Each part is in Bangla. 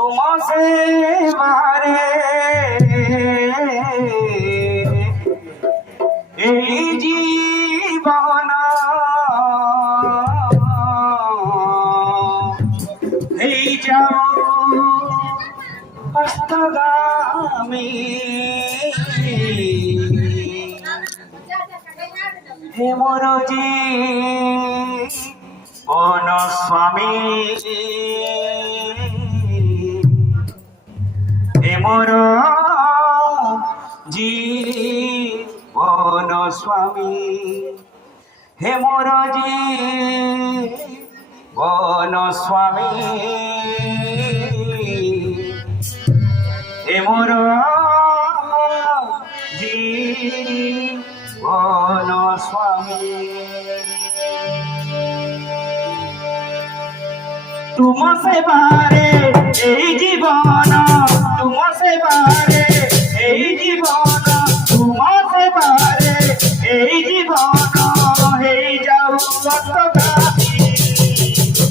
तुमसे मारे এই জীবন এই যাও অস্তগামী হে মোর জীবন স্বামী হে মোর জীবন স্বামী হে মোর জীবন স্বামী হে মোর জীবন স্বামী तुम से बारे এই জীবন तुम से बारे এই জীবন तुम से बारे এই জীবন এই যাও অন্তগামী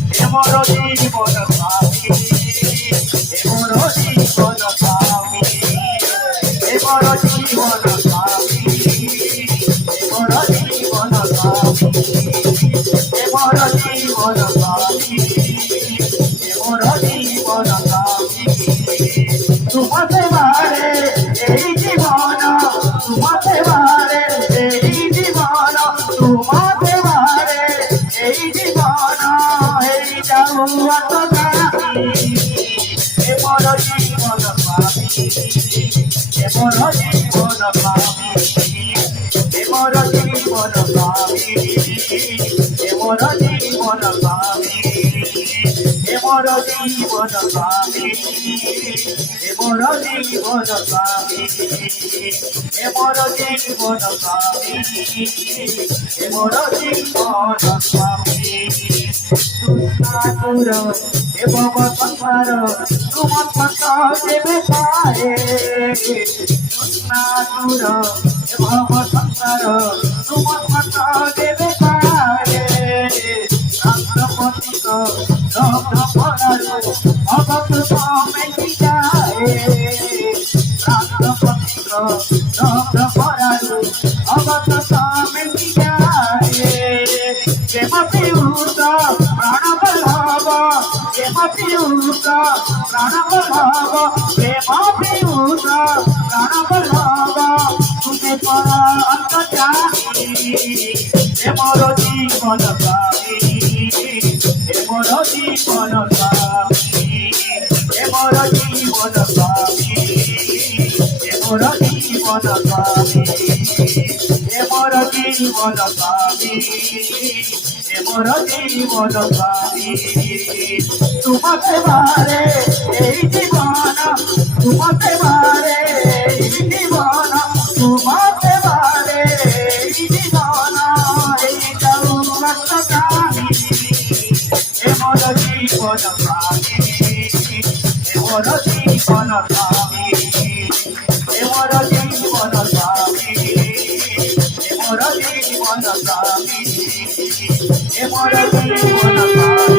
হে মোর জীবন স্বামী হে মোর জীবন স্বামী হে মোর জীবন স্বামী হে মোর জীবন স্বামী হে মোর জীবন স্বামী तुमसे बारे এই জীবন तुमसे बारे এই জীবন तुमसे बारे এই জীবন এই যাও অন্তগামী হে মোর জীবন স্বামী হে মোর জীবন স্বামী হে মোর জীবন স্বামী হে মোর জীবন স্বামী হে মোর জীবন স্বামী হে মোর জীবন স্বামী হে মোর জীবন স্বামী হে মোর জীবন স্বামী তুষ্ণাতুর হে ভব সংসার তুম পথ দেবে পারে তুষ্ণাতুর হে ভব সংসার তুম পথ দেবে পারে রাষ্ট্রপতি দগ্ধ পরালো অগত মেটি যায় রাষ্ট্রপতি দগ্ধ পরালো অগত মেটি যায় প্রেম পিউত প্রাণ বল্লভ প্রেম পিউত প্রাণ বল্লভ প্রেম পিউত প্রাণ বল্লভ তুমি পর অন্তর্যামী হে মোর জীবন স্বামী হে মোর জীবন স্বামী হে মোর জীবন স্বামী হে মোর জীবন স্বামী হে মোর জীবন স্বামী হে মোর জীবন স্বামী तुमसे बारे এই জীবন तुमसे बारे এই জীবন तुमसे बारे এই জীবন এই যাও অন্তগামী হে মোর জীবন স্বামী হে মোর জীবন স্বামী হে মোর জীবন স্বামী হে মোর জীবন স্বামী হে মোর জীবন স্বামী হে মোর জীবন স্বামী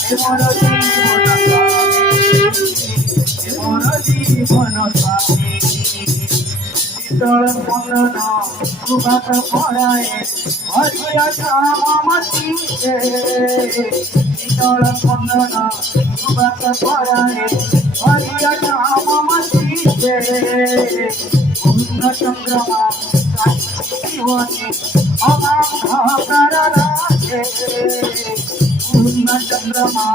হে মোর জীবন স্বামী হে মোর জীবন স্বামী শীতল বন্দন সুভাত পড়ায় হরিয়া শ্যামী শীতল বন্দন সুভাত পড়ায় হরিয়া শ্যামী পূর্ণ চন্দ্রমা জীবনে অমার রাখে পূর্ণ চন্দ্রমা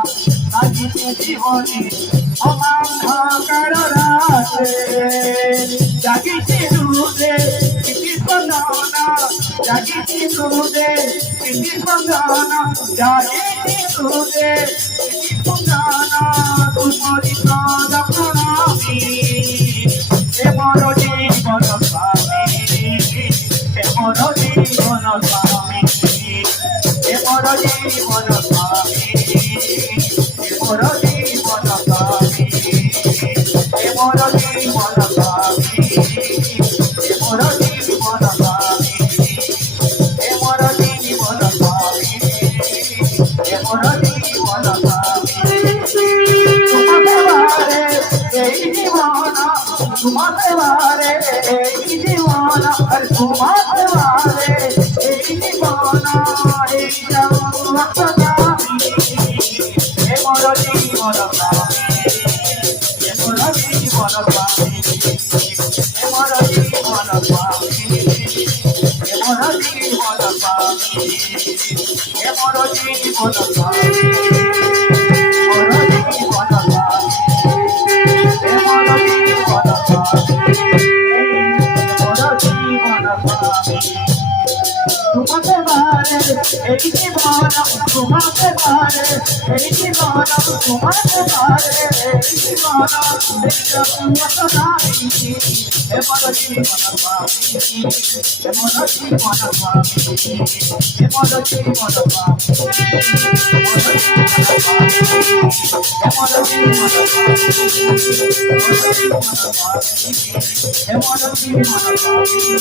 সাজিতে জীবনে অমার রাখে জাগিতে রুদে প্রীতি স্পন্দনা জাগিতে রুদে প্রীতি স্পন্দনা জাগিতে রুদে প্রীতি স্পন্দনা তুমরি পদ প্রণামী হে মোর জীবন স্বামী হে মোর জীবন স্বামী হে মোর জীবন স্বামী হে মোর জীবন স্বামী হে মোর জীবন স্বামী হে মোর জীবন স্বামী হে মোর জীবন স্বামী এমন জীবন পাবে তোমাকে বারে এই জীবন তোমাকে বারে এই জীবন আর তোমাকে বারে এই জীবন এই এমন জীবন পাবে এমন জীবন পাবে এমন জীবন পাবে এমন জীবন পাবে এমন জীবন পাবে তোমাকে বারে এই জীবন তোমাকে বারে এই জীবন তোমাকে বারে এই জীবন এমন জীবন পাবি এমন জীবন পাবি এমন জীবন পাবি এমন জীবন পাবি এমন জীবন পাবি